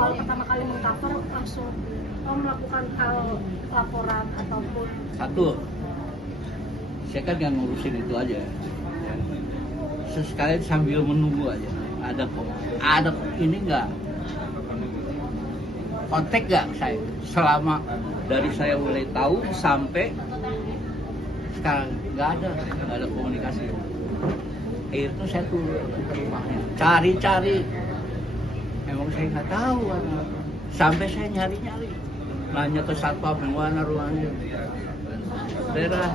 awal pertama kali mengcover langsung melakukan hal laporan ataupun? Satu, saya kan nggak ngurusin itu aja. Sesekali sambil menunggu aja. Ada ini nggak? Kontak nggak saya? Selama dari saya mulai tahu sampai sekarang nggak ada komunikasi. Akhirnya saya turun ke rumahnya, cari-cari. Emang saya nggak tahu, sampai saya nyari-nyari, nanya ke satpam yang mana rumahnya, daerah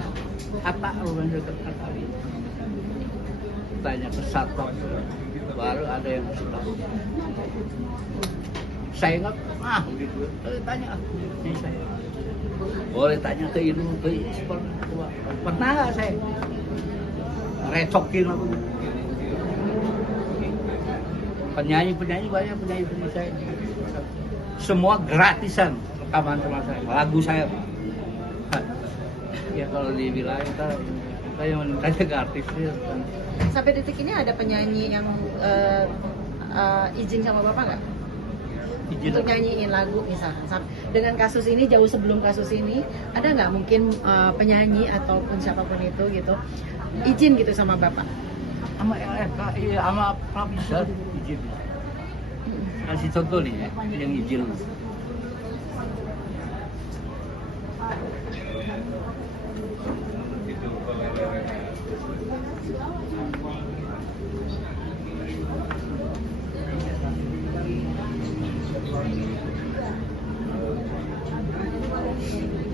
Hatta, rumahnya dekat Hatta. Tanya ke satpam, baru ada yang tahu. Saya ingat, gitu, tanya, ini saya. Boleh tanya ke Ibu, ke pernah nggak saya recokin aku? Penyanyi banyak, penyanyi saya. Semua gratisan rekaman sama saya, lagu saya. Ya kalau dibilang kita yang tanya ke artisnya. Sampai detik ini ada penyanyi yang izin sama Bapak nggak? Untuk nyanyiin lagu misalkan. Dengan kasus ini, jauh sebelum kasus ini, ada nggak mungkin penyanyi ataupun siapapun itu gitu izin gitu sama Bapak? Sama LFK, iya, sama Prabisa izin. Kasih contoh nih ya, yang izin.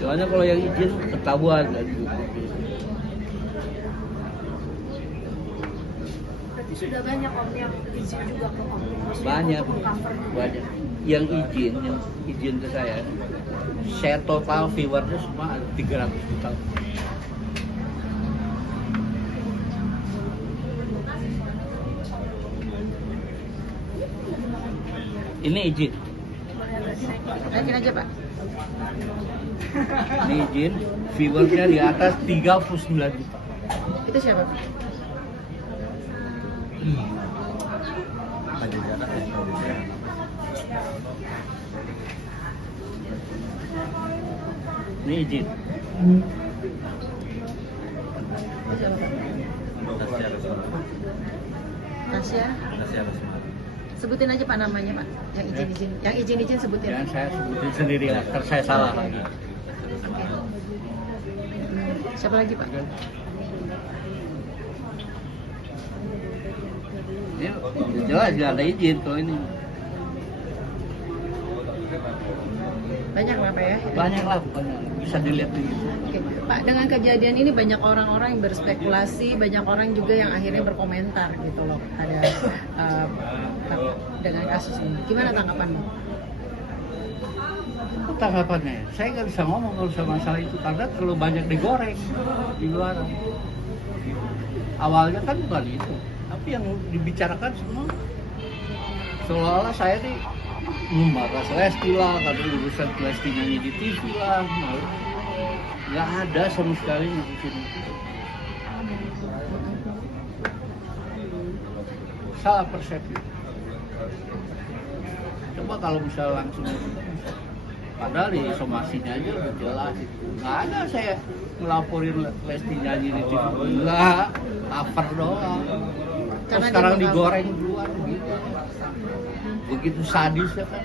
Soalnya kalau yang izin ketahuan kan. Berarti sudah banyak Om yang izin juga ke Om? Banyak. Yang izin ke saya total viewernya semua ada 300 juta. Ini izin. Naikin aja Pak. Ini izin, viewernya di atas 39 juta. Itu siapa? Ini izin. Itu siapa Pak? Tasya. Sebutin aja Pak namanya Pak. Yang izin sebutin. Jangan saya sebutin sendiri lah, ntar saya salah lagi. Oke. Siapa lagi Pak? Ini jelas nggak ada izin kalau ini. Banyak lah Pak ya? Banyak lah, bisa dilihat di Oke. Pak, dengan kejadian ini banyak orang-orang yang berspekulasi, banyak orang juga yang akhirnya berkomentar gitu loh. Ada dengan kasus ini. Gimana tanggapanmu? tanggapannya. Saya nggak bisa ngomong kalau soal masalah itu karena terlalu banyak digoreng di luar. Awalnya kan bukan itu, tapi yang dibicarakan semua seolah-olah saya nih membahas Lesti lah, kalau urusan Lesti nyanyi di TV lah, nggak ada sama sekali ngurusin itu. Salah persepsi. Coba kalau bisa langsung, padahal di somasinya aja udah jelas itu. Nggak ada saya ngelaporin Lesti nyanyi di TV, nggak, cover doang. Terus sekarang digoreng duluan gitu. Begitu sadis ya kan.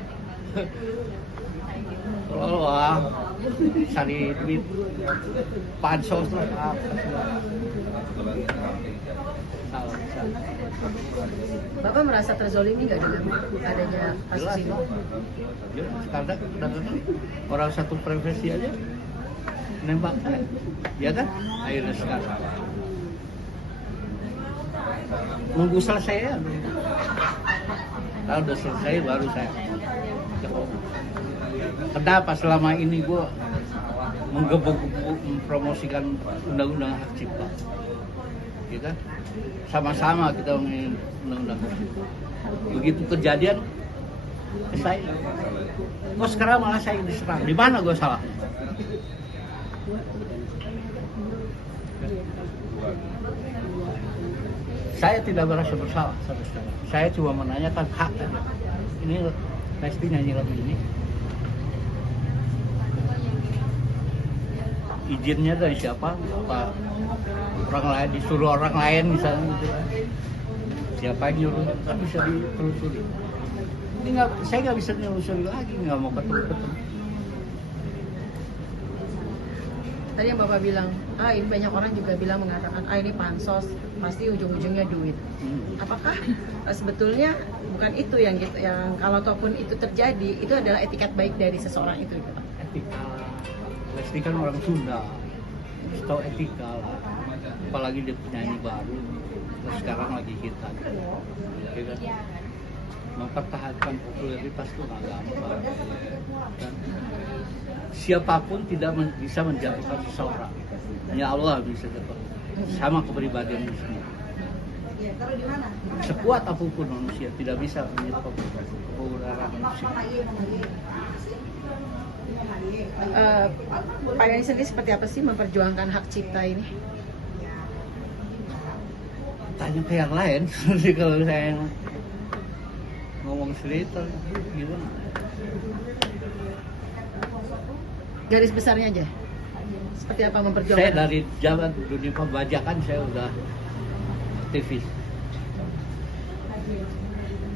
Kalau cari duit pansos lah apa. Bapak merasa terzolimi nggak dengan adanya kasus ini? Jelas, karena kadang-kadang orang satu profesi aja nembak saya, ya kan? Akhirnya sekarang nunggu selesai ya. Kalau udah selesai baru saya. Kenapa selama ini gue menggebuk-gebuk mempromosikan undang-undang hak cipta? Kita sama-sama kita mengingin undang-undang hak cipta. Begitu kejadian saya, kok sekarang malah saya diserang? Di mana gue salah? Saya tidak merasa bersalah sampai sekarang. Saya cuma menanyakan hak. Ini Lesti nyanyi lagu ini. Izinnya dari siapa? Apa orang lain, disuruh orang lain misalnya gitu kan? Siapa yang nyuruh? Kan bisa ditelusuri. Ini saya nggak bisa nelusuri lagi, nggak mau ketemu. Tadi yang Bapak bilang, ini banyak orang juga bilang mengatakan, ini pansos, pasti ujung-ujungnya duit. Apakah sebetulnya bukan itu yang kalau ataupun itu terjadi, itu adalah etikat baik dari seseorang itu? Gitu, Pak? Etika, Lesti kan orang Sunda, tahu etika lah. Apalagi dia penyanyi baru, terus sekarang lagi kita. Gitu. Mempertahankan popularitas itu nggak gampang. Dan siapapun tidak bisa menjatuhkan seseorang. Hanya Allah bisa jatuh. Sama kepribadian semua. Sekuat apapun manusia tidak bisa menyebabkan popularitas manusia. Pak Yani sendiri seperti apa sih memperjuangkan hak cipta ini? Tanya ke yang lain. Kalau saya ngomong cerita gimana? Garis besarnya aja. Seperti apa memperjuangkan? Saya dari zaman dunia pembajakan saya udah aktivis.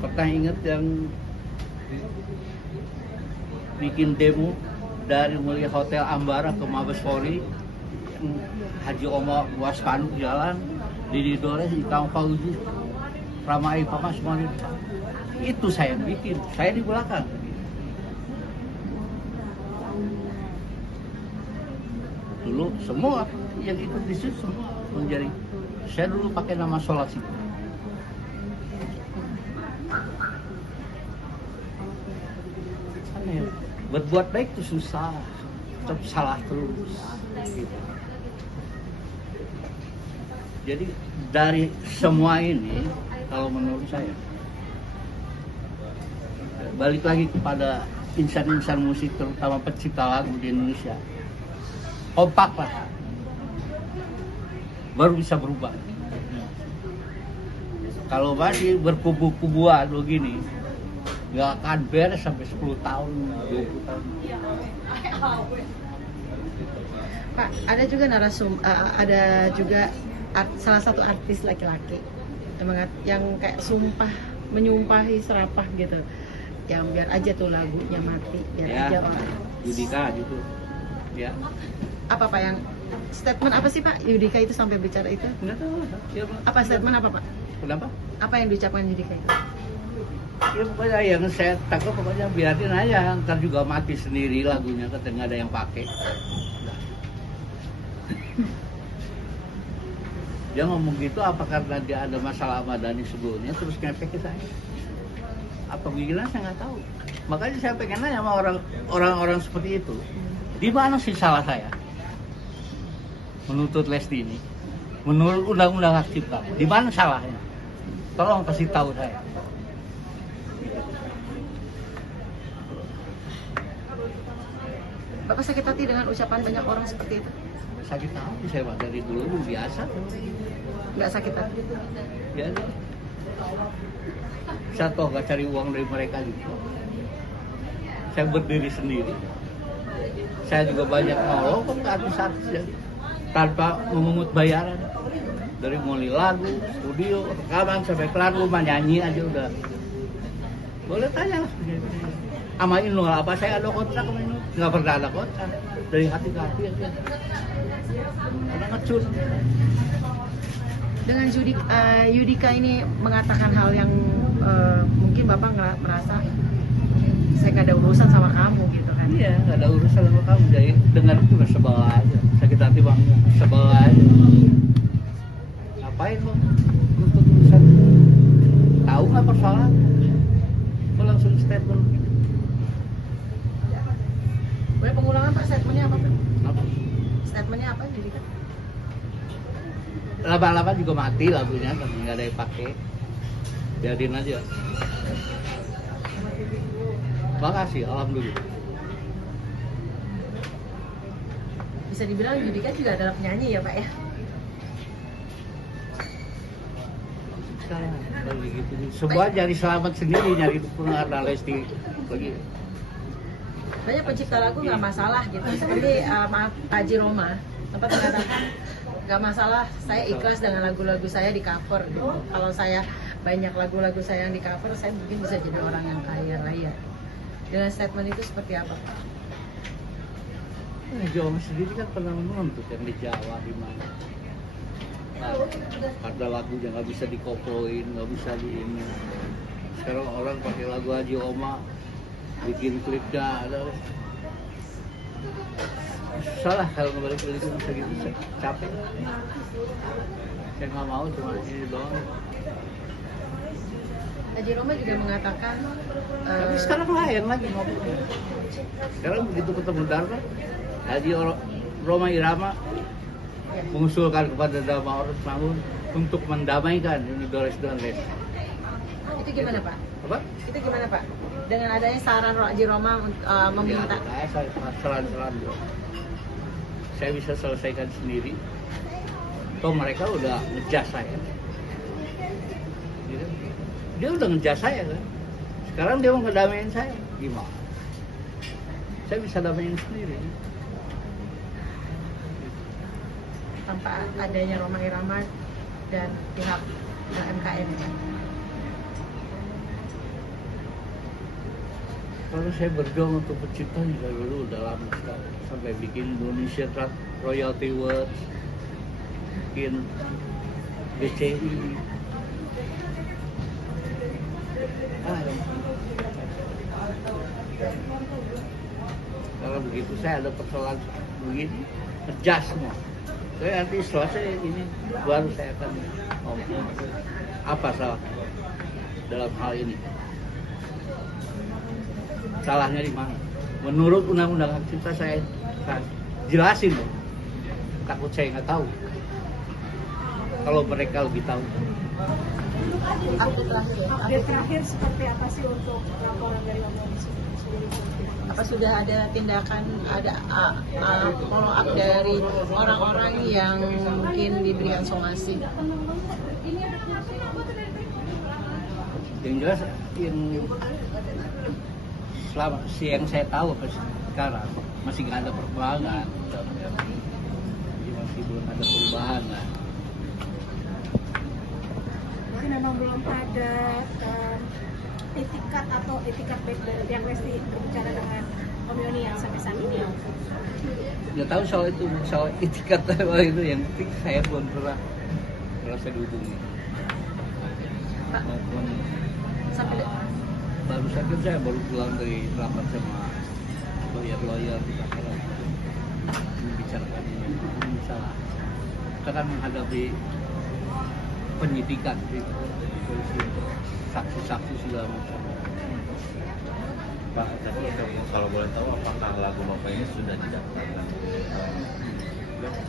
Pernah ingat yang bikin demo dari mulai Hotel Ambara ke Mabes Polri, Haji Omar Waspan jalan, Didi Dores, Ikang Fauzi, Ramai Pama semuanya. Itu saya yang bikin, saya di belakang. Dulu semua yang ikut di situ semua menjadi. Saya dulu pakai nama Solasi. Berbuat baik itu susah, tetap salah terus. Gitu. Jadi dari semua ini, kalau menurut saya, balik lagi kepada insan-insan musik, terutama pencipta lagu di Indonesia, kompak lah, baru bisa berubah. Kalau masih berkubu-kubuan begini, nggak akan beres sampai 10 tahun, 20 tahun. Pak, ada juga ada juga salah satu artis laki-laki yang kayak menyumpahi serapah gitu, yang biar aja tuh lagunya mati, biar Ya, aja orang. Yudika gitu. Ya. Apa Pak yang statement apa sih Pak Yudika itu sampai bicara itu? Nggak tahu. Siapa? Apa statement apa Pak? Kenapa? Apa yang diucapkan Yudika itu? Ya pokoknya yang saya takut pokoknya biarin aja, ntar juga mati sendiri lagunya, katanya nggak ada yang pakai. Dia ngomong gitu apa karena dia ada masalah sama Dhani sebelumnya terus ngepek ke saya? Apa gila saya nggak tahu. Makanya saya pengen nanya sama orang-orang seperti itu, di mana sih salah saya menuntut Lesti ini? Menurut undang-undang hak cipta, di mana salahnya? Tolong kasih tahu saya. Bapak sakit hati dengan ucapan banyak orang seperti itu? Sakit hati saya Pak, dari dulu biasa. Nggak sakit hati? Ya, saya toh nggak cari uang dari mereka juga. Saya berdiri sendiri. Saya juga banyak nolong ke artis-artis ya, tanpa memungut bayaran. Dari mulai lagu, studio, rekaman sampai kelar rumah nyanyi aja udah. Boleh tanya lah. Sama Inul apa saya ada kontrak sama Inul? Nggak pernah ada kontrak. Dari hati ke hati aja. Ada ngecut. Dengan Yudika ini mengatakan hal yang mungkin Bapak merasa saya nggak ada urusan sama kamu gitu kan? Iya, nggak ada urusan sama kamu. Jadi dengar itu udah sebel aja. Sakit hati bang, sebel aja. Ngapain bang? Untuk urusan tahu nggak persoalan? Kok langsung statement gitu? Boleh pengulangan Pak, statementnya apa Pak? Apa? Statementnya apa Yudika? Laba-laba juga mati lagunya, tapi nggak ada yang pakai. Biarin aja. Makasih, alhamdulillah. Bisa dibilang Yudika juga adalah penyanyi ya Pak ya? sekarang kalau gitu. Semua nyari selamat sendiri, nyari penghargaan Lesti lagi. Banyak pencipta lagu nggak masalah gitu. Seperti maaf Haji Roma sempat mengatakan nggak masalah, saya ikhlas dengan lagu-lagu saya di cover gitu. Kalau saya banyak lagu-lagu saya yang di cover, saya mungkin bisa jadi orang yang kaya raya. Dengan statement itu seperti apa, Pak? Jawa sendiri kan pernah menuntut yang di Jawa di mana. Nah, ada lagunya nggak bisa dikoploin, nggak bisa di ini. Sekarang orang pakai lagu Haji Oma, bikin klipnya ada. Salah kalau ngebalik-balik bisa gitu, capek. Saya nggak mau cuma ini doang. Haji Roma juga mengatakan Tapi sekarang lain lagi ngobrolnya. Sekarang begitu ketemu Dharma, Haji Roma Irama mengusulkan kepada Dharma Orus Mangun untuk mendamaikan ini Dores dan Les. itu gimana, Pak? Apa? Itu gimana, Pak? Dengan adanya saran Haji Roma meminta Saya selan-selan. Saya bisa selesaikan sendiri. Toh mereka udah ngejas saya. Gitu. Dia udah ngejas saya kan. Sekarang dia mau ngedamain saya. Gimana? Saya bisa damain sendiri. tanpa adanya Roma Irama dan pihak MKN, Pak. Kalau saya berjuang untuk pencipta juga dulu udah lama sekali. Sampai bikin Indonesia Royalty Awards, bikin BCI. Kalau begitu saya ada persoalan begini, adjust semua. Saya nanti selesai ini baru saya akan ngomong apa salah dalam hal ini. Salahnya di mana? Menurut undang-undang hak cipta saya jelasin dong. Takut saya nggak tahu. Kalau mereka lebih tahu. Update terakhir seperti apa sih untuk laporan dari Om sendiri? Apa sudah ada tindakan, ada follow up dari orang-orang yang mungkin diberikan somasi? Yang jelas selama yang saya tahu sekarang masih nggak ada perkembangan, jadi masih belum ada perubahan lah. Jadi memang belum ada etikat atau etikat baik dari yang Lesti berbicara dengan Om Yoni yang sampai saat ini. Nggak tahu soal itu, soal etikat apa itu, yang penting saya belum pernah merasa dihubungi. Pak, Maupun sampai baru saja saya baru pulang dari rapat sama lawyer di Jakarta, membicarakan ini masalah. Kita kan menghadapi penyidikan di polisi, saksi-saksi segala macam. Pak, tapi kalau boleh tahu apakah lagu Bapak ini sudah didaftarkan?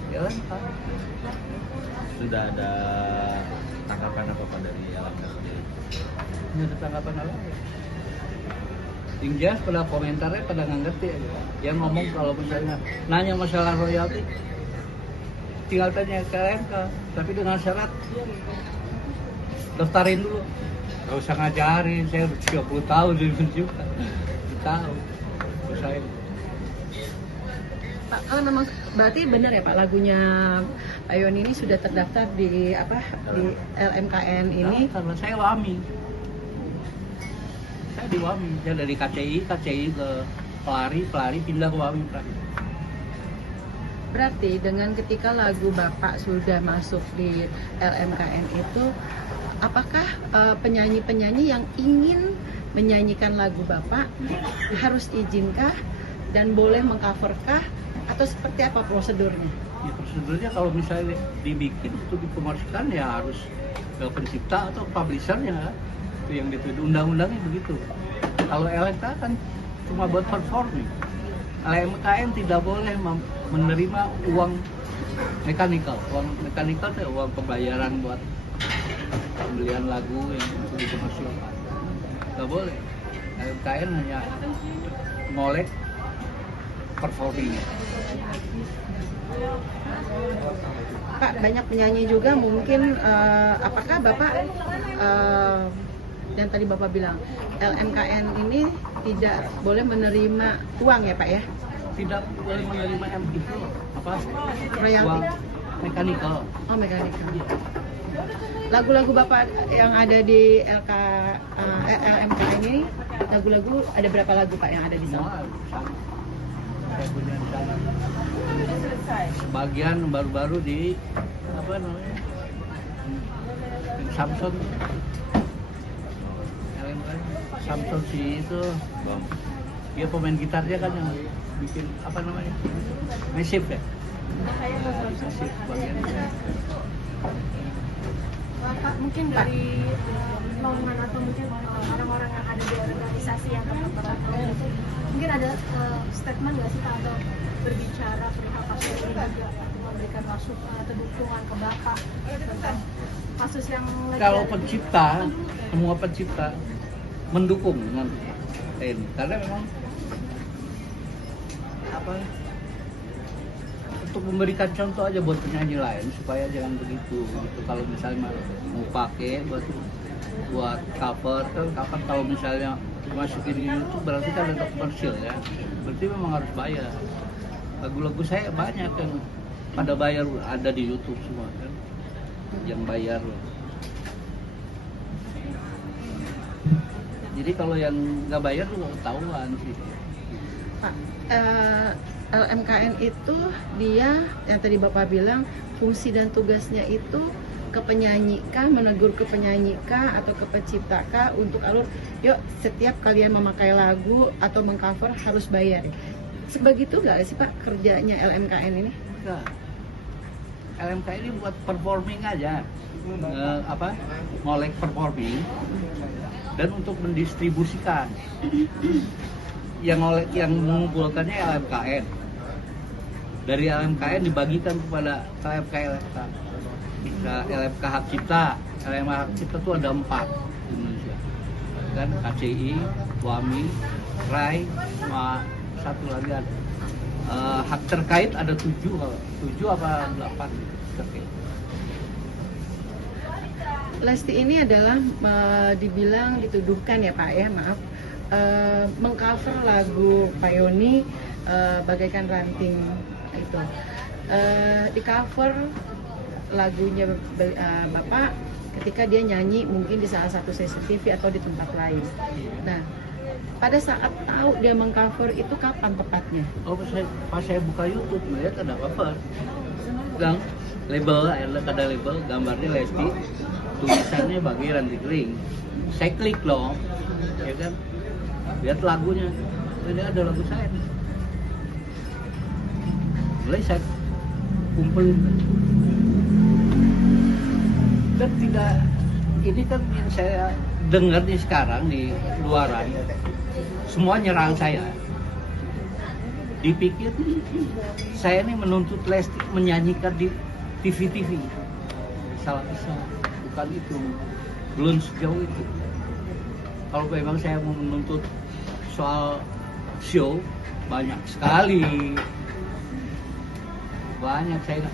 Ya kan, Pak. Sudah ada tanggapan apa Pak dari LMK sendiri? Ini ada tanggapan apa? Yang jelas pada komentarnya pada nggak ngerti aja. Yang ngomong kalau misalnya nanya masalah royalti, tinggal tanya ke LMK, tapi dengan syarat daftarin dulu. Gak usah ngajarin, saya udah 30 tahun jadi juga. Tahu. Terus saya Pak, kalau memang berarti benar ya Pak, lagunya Pak Yoni ini sudah terdaftar di di LMKN ini? nah, karena saya WAMI. Saya di WAMI, saya dari KCI ke Pelari pindah ke WAMI. Berarti dengan ketika lagu Bapak sudah masuk di LMKN itu, apakah penyanyi-penyanyi yang ingin menyanyikan lagu Bapak harus izinkah dan boleh mengcoverkah atau seperti apa prosedurnya? Ya, prosedurnya kalau misalnya dibikin itu dipromosikan ya harus ke pencipta atau publishernya, itu yang ditulis undang-undangnya begitu. Kalau LMK kan cuma buat performing. LMKN tidak boleh menerima uang mekanikal. Uang mekanikal itu uang pembayaran buat pembelian lagu yang untuk dipromosikan. Nggak boleh. LMKN hanya ngolek performingnya. Pak, banyak penyanyi juga mungkin apakah Bapak dan tadi Bapak bilang LMKN ini tidak boleh menerima uang ya Pak ya? Tidak boleh menerima itu apa? Royalti. Uang mekanikal. Oh, mekanika. Lagu-lagu Bapak yang ada di LMKN ini, lagu-lagu ada berapa lagu Pak yang ada di sana? Semua sama. Saya punya di sana. Sebagian baru-baru di apa namanya? Samson. Samson si itu, dia pemain gitarnya kan yang bikin apa namanya? Massive ya? Massive bagiannya. Pak, mungkin dari lowongan atau mungkin orang-orang yang ada di organisasi yang terlibat, mungkin ada statement nggak sih Pak atau berbicara perihal kasus ini juga memberikan masukan atau dukungan ke Bapak tentang kasus yang lagi Kalau ada? pencipta, semua pencipta mendukung dengan ini karena memang apa untuk memberikan contoh aja buat penyanyi lain supaya jangan begitu gitu. Kalau misalnya mau pakai buat cover kan kapan kalau misalnya dimasukin di YouTube berarti kan ada komersil ya, berarti memang harus bayar. Lagu-lagu saya banyak yang pada bayar, ada di YouTube semua kan yang bayar. Jadi kalau yang nggak bayar tuh ketahuan sih. Pak, LMKN itu dia yang tadi Bapak bilang fungsi dan tugasnya itu ke penyanyi kah, menegur ke penyanyi kah, atau ke pencipta kah untuk alur, yuk setiap kalian memakai lagu atau mengcover harus bayar. Sebegitu nggak sih Pak kerjanya LMKN ini? Nah, LMKN ini buat performing aja, apa ngolek performing dan untuk mendistribusikan. Yang mengumpulkannya LMKN. Dari LMKN dibagikan kepada LMK LMK Hak Cipta. LMK Hak Cipta itu ada 4 di Indonesia. Kan KCI, WAMI, RAI, sama satu lagi ada. Hak terkait ada 7 apa 8 terkait. Lesti ini adalah dibilang dituduhkan ya Pak ya, maaf, mengcover lagu Pak Yoni bagaikan ranting itu. Di cover lagunya Bapak ketika dia nyanyi mungkin di salah satu stasiun TV atau di tempat lain. Nah, pada saat tahu dia mengcover itu kapan tepatnya? Oh, pas saya buka YouTube melihat ada cover. Gang label, ada label gambarnya Lesti, tulisannya bagi ranting kering. Saya klik loh, ya kan? Lihat lagunya, ini ada lagu saya. Mulai saya kumpulin. Dan tidak, ini kan yang saya dengar nih sekarang di luaran, semua nyerang saya. Dipikir saya ini menuntut Lesti menyanyikan di TV-TV. Salah bisa, bukan itu, belum sejauh itu. Kalau memang saya mau menuntut soal show, banyak sekali. Banyak saya,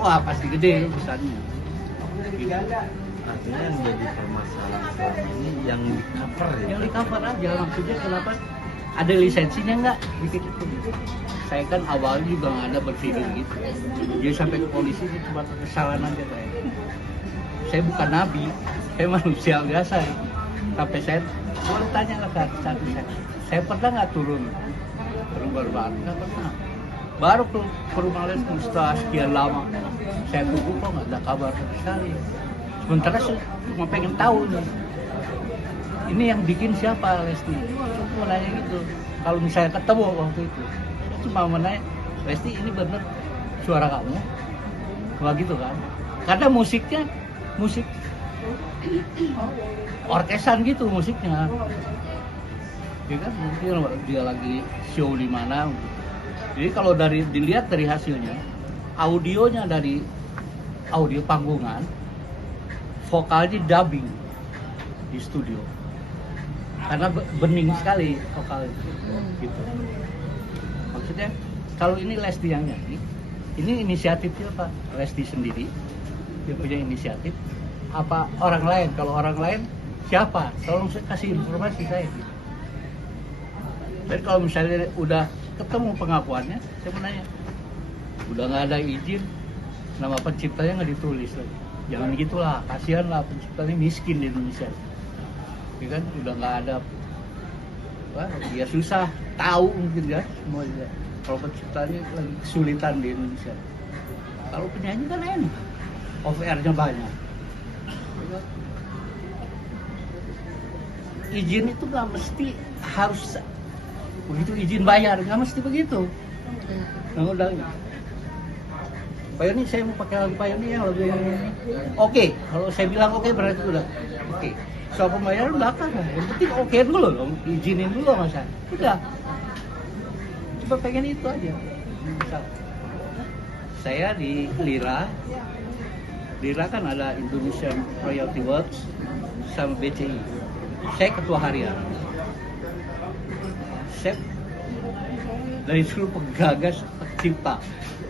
wah pasti gede besarnya. Gitu. Artinya yang jadi permasalahan selama ini yang di cover ya? Yang di cover aja, maksudnya kenapa ada lisensinya nggak? Gitu. Saya kan awalnya juga nggak ada berpikir gitu. Jadi sampai ke polisi itu cuma kesalahan aja saya. Saya bukan nabi, saya manusia biasa. Sampai saya boleh tanya lah ke satu saya pernah nggak turun berbaru nggak pernah. Baru ke rumah Lesti setelah sekian lama saya tunggu kok nggak ada kabar sekali. Sementara saya cuma pengen tahu nih, ini yang bikin siapa Lesti? Saya mau nanya gitu. Kalau misalnya ketemu waktu itu, saya cuma mau nanya, Lesti ini bener suara kamu? Wah gitu kan? Karena musiknya musik orkesan gitu musiknya. Ya kan mungkin dia lagi show di mana. Jadi kalau dilihat dari hasilnya, audionya dari audio panggungan, vokalnya dubbing di studio. Karena bening sekali vokalnya gitu. Maksudnya kalau ini Lesti yang nyanyi, ini inisiatifnya Pak Lesti sendiri, dia punya inisiatif. Apa orang lain? Kalau orang lain siapa? Tolong kasih informasi saya. Dan kalau misalnya udah ketemu pengakuannya, saya mau nanya, udah nggak ada izin, nama penciptanya nggak ditulis lagi. Jangan gitulah, kasihan lah penciptanya miskin di Indonesia. Ya kan, udah nggak ada, wah, ya susah tahu mungkin ya semua ya. Kalau penciptanya lagi kesulitan di Indonesia. Kalau penyanyi kan enak, off air-nya banyak. Izin itu nggak mesti harus begitu izin bayar, nggak mesti begitu. Nah, udah. Pak Yoni, saya mau pakai lagu Pak Yoni yang lagu yang ini. Oke, kalau saya bilang oke berarti udah oke. Soal pembayaran belakang, yang penting oke dulu dong, izinin dulu sama saya. Udah. Cuma pengen itu aja. Misal, saya di Lira kan ada Indonesian Royalty Works sama BCI. Saya ketua harian. Saya dari seluruh penggagas pencipta.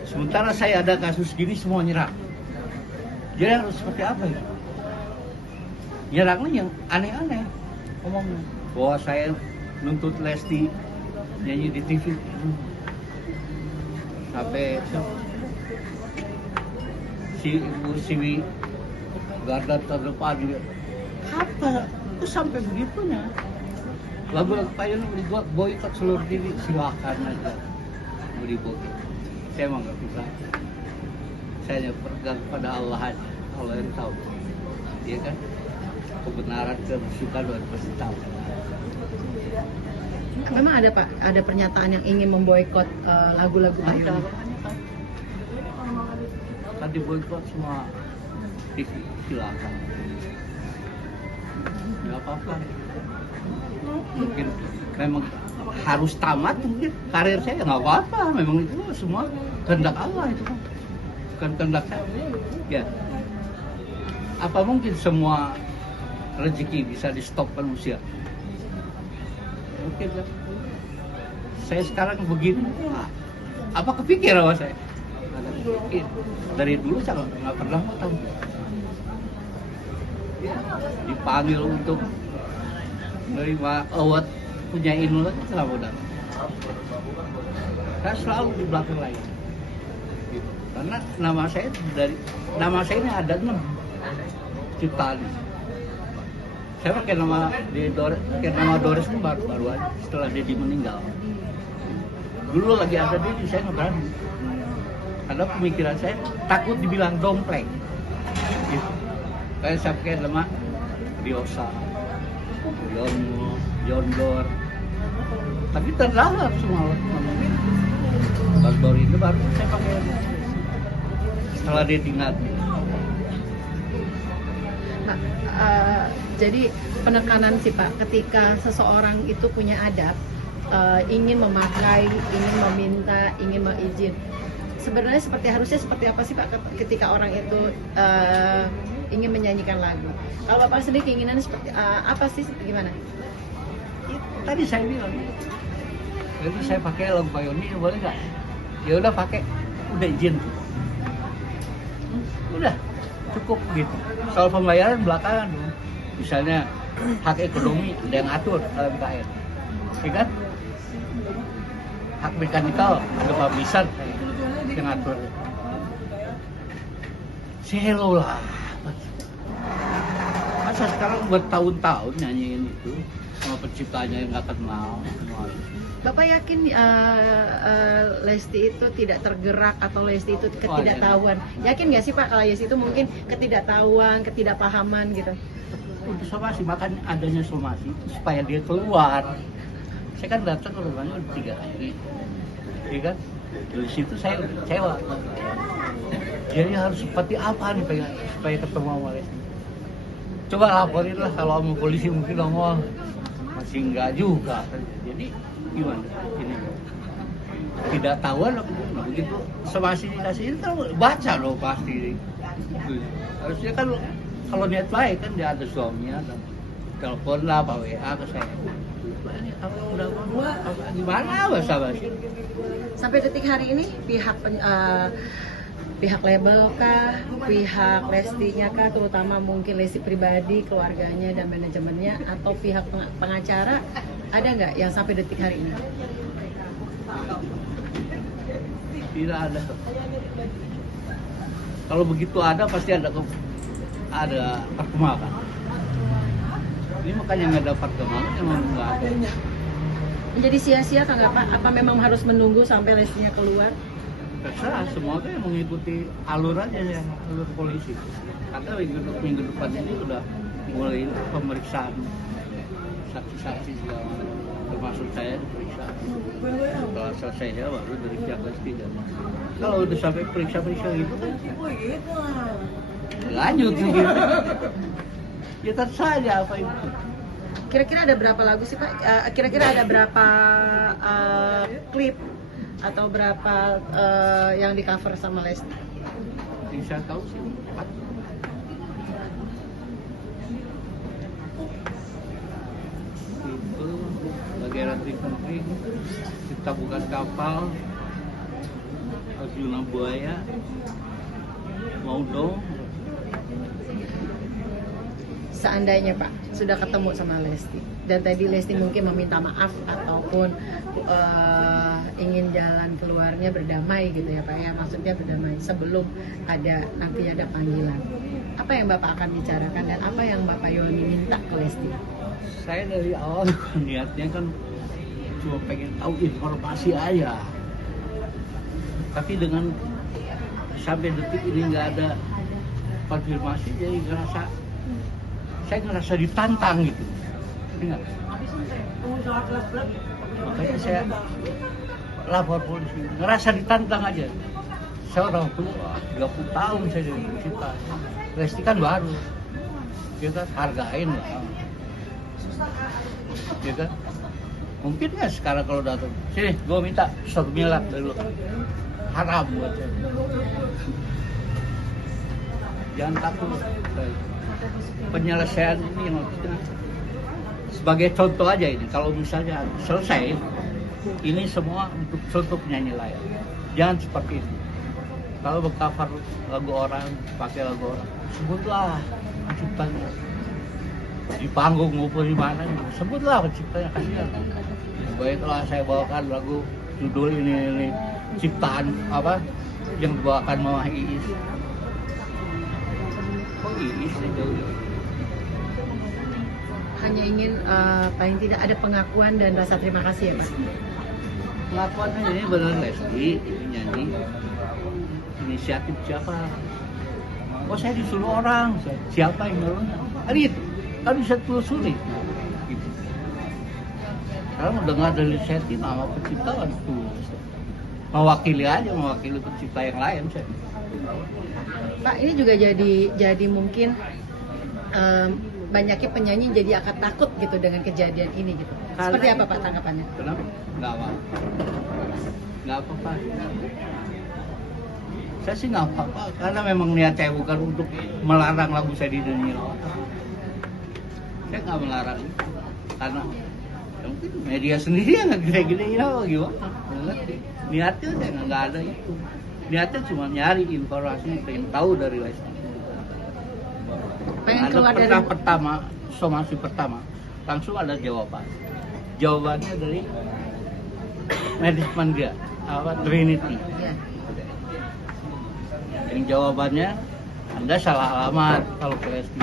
Sementara saya ada kasus gini semua nyerang. Jadi harus seperti apa ya? Nyerangnya yang aneh-aneh. Ngomongnya bahwa saya nuntut Lesti nyanyi di TV. Sampai si Ibu Siwi garda terdepan juga. Apa? Itu sampai begitunya. Lagu-lagu Pak Yoni dibuat boykot seluruh diri, silakan aja mau diboykot. Saya emang nggak bisa. Saya hanya berpegang pada Allah aja, Allah yang tahu. Iya kan? Kebenaran kesukaan luar pasti tahu. Memang ada Pak, ada pernyataan yang ingin memboikot lagu-lagu Pak Yoni. Kan diboykot semua TV, silakan. Nggak apa-apa. Mungkin memang harus tamat, mungkin karir saya nggak apa-apa. Memang itu semua kehendak Allah itu kan, bukan kehendak saya. Ya, apa mungkin semua rezeki bisa di stop manusia? Mungkin kan. Saya sekarang begini, apa kepikir sama saya? Ada kepikir. Dari dulu saya nggak pernah mau tahu. Dipanggil untuk menerima award punya Inul itu nggak mudah. Saya selalu di belakang lain. Gitu. Karena nama saya ini ada 6 ciptaan. Saya pakai nama Doris itu baru aja setelah Dedi meninggal. Dulu lagi ada Dedi, saya nggak berani. Karena pemikiran saya takut dibilang dompleng. Gitu. Kayak saya pakai nama Diosa, Yondor, tapi terlambat semua namanya. Baru itu baru saya pakai setelah dia tinggal. Nah, jadi penekanan sih Pak, ketika seseorang itu punya adab, ingin memakai, ingin meminta, ingin mengizin. Sebenarnya harusnya seperti apa sih Pak ketika orang itu ingin menyanyikan lagu? Kalau Bapak sendiri keinginannya seperti apa sih? Gimana? Tadi saya bilang, jadi saya pakai lagu Pak Yoni, boleh nggak? Ya udah pakai, udah izin. Udah cukup gitu. Soal pembayaran belakangan, misalnya hak ekonomi ada yang atur dalam KN, ya kan? Hak mekanikal ada publisher yang atur. Hello lah. Masa sekarang bertahun-tahun nyanyiin itu sama penciptanya yang nggak kenal. Bapak yakin Lesti itu tidak tergerak atau Lesti itu ketidaktahuan? Yakin nggak sih Pak kalau Lesti itu mungkin ketidaktahuan, ketidakpahaman gitu? Untuk somasi, makanya adanya somasi supaya dia keluar. Saya kan datang ke rumahnya udah 3 kali, ya kan? Dari situ saya kecewa. Jadi harus seperti apa nih supaya ketemu sama Lesti? Coba laporin lah, kalau mau polisi mungkin ngomong masih enggak juga. Jadi gimana ini? Tidak tahuan begitu somasi dikasih itu baca loh pasti. Harusnya kan kalau niat baik kan dia ada suaminya, telepon lah, WA ke saya. ini apa udah apa gimana basa-basi. Sampai detik hari ini pihak label kah, pihak Lestinya kah, terutama mungkin Lesti pribadi, keluarganya dan manajemennya, atau pihak pengacara, ada nggak yang sampai detik hari ini? Tidak ada. Kalau begitu ada pasti ada perkembangan. Ini makanya nggak dapat kemana, emang nggak ada. Menjadi sia-sia kan nggak Pak? Apa memang harus menunggu sampai Lestinya keluar? Terserah, semua tuh yang mengikuti alur aja ya, alur polisi. Karena minggu depan ini udah mulai pemeriksaan saksi-saksi segala macam. Termasuk saya diperiksa. Setelah selesai ya baru dari pihak Lesti dan kalau udah sampai periksa-periksa gitu kan lanjut gitu. Ya terserah aja apa itu. Kira-kira ada berapa lagu sih Pak? Kira-kira ada berapa klip atau berapa yang di cover sama Lesti? Bisa tahu sih 4. Itu Bagairan Penting, Kita Bukan Kapal, Arjuna Buaya, Mau Dong. Seandainya Pak sudah ketemu sama Lesti dan tadi Lesti mungkin meminta maaf ataupun ingin jalan keluarnya berdamai gitu ya Pak ya, maksudnya berdamai sebelum nantinya ada panggilan, apa yang Bapak akan bicarakan dan apa yang Bapak Yoni minta ke Lesti? Saya dari awal niatnya kan cuma pengen tahu informasi aja, tapi dengan sampai detik ini nggak ada konfirmasi, jadi saya ngerasa ditantang gitu. Ingat. Makanya saya lapor polisi, ngerasa ditantang aja. Saya orang tua, 30 tahun saya di Cita. Lesti kan baru, kita hargain lah. Ya kan? Mungkin nggak sekarang kalau datang, sini gue minta 1 miliar dari lu. Haram buat saya. Jangan takut. Penyelesaian ini maksudnya sebagai contoh aja ini, kalau misalnya selesai ini semua untuk penyanyi lain, jangan seperti ini. Kalau cover lagu orang, pakai lagu orang, sebutlah penciptanya di panggung maupun di mana, sebutlah penciptanya, kasihan. Baiklah saya bawakan lagu judul ini ciptaan apa yang dibawakan Mama Iis. Kok Iis jauh-jauh? Hanya ingin paling tidak ada pengakuan dan rasa terima kasih ya Pak. Pengakuannya ini benar Lesti, ini nyanyi. Inisiatif siapa? Oh saya disuruh orang, siapa yang nyuruhnya? Kan itu, kan bisa telusuri. Gitu. Sekarang udah nggak ada Lesti nama pencipta kan tulus. Mewakili aja, mewakili pencipta yang lain saya. Pak, ini juga jadi mungkin banyaknya penyanyi jadi akan takut gitu dengan kejadian ini gitu. Seperti apa Pak tanggapannya? Kenapa? Nggak apa-apa. Nggak apa-apa. Saya sih nggak apa-apa, karena memang niat saya bukan untuk melarang lagu saya dinyanyiin orang. Saya nggak melarang itu, karena mungkin media sendiri yang nggak gini-gini apa gimana? Niatnya saya nggak ada itu. Niatnya cuma nyari informasi, pengen tahu dari Lesti. Pengen Ada keluar dari somasi pertama, langsung ada jawaban. Jawabannya dari manajemen dia, Trinity. Ya. Yang jawabannya, Anda salah alamat kalau ke Lesti.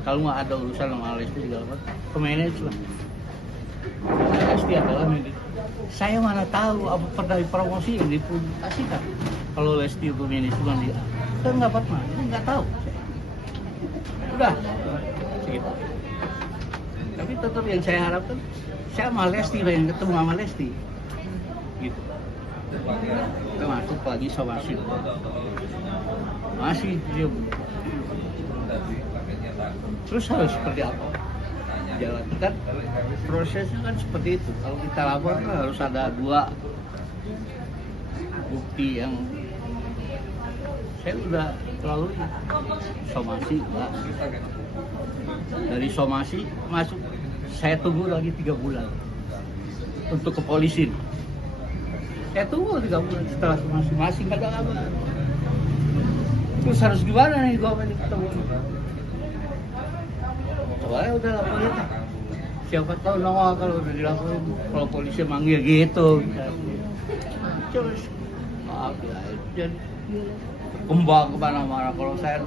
Kalau nggak ada urusan sama Lesti segala macam, ke manajemen. Lesti adalah manajemen. Saya mana tahu apa pernah promosi yang dipublikasikan. Kalau Lesti itu manajemen dia, saya nggak pernah, nggak tahu. Udah, segitu. Tapi tetap yang saya harapkan, saya sama Lesti, pengen ketemu sama Lesti. Gitu. Kita masuk lagi somasi. Masih diem. Terus harus seperti apa? Jalankan prosesnya kan seperti itu. Kalau kita lapor kan harus ada 2 bukti yang saya udah lalui. Somasi enggak. Dari somasi masuk, saya tunggu lagi 3 bulan. untuk ke polisi. Saya tunggu 3 bulan setelah masing-masing nggak ada kabar. Terus harus gimana nih gua ini ketemu? Soalnya udah laporin. Siapa tahu nongol kalau udah dilaporin, kalau polisi manggil gitu. Terus maaf ya, jadi kembang kemana-mana. Kalau saya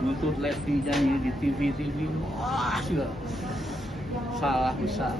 nuntut Lesti nyanyi di TV, wah sudah salah besar.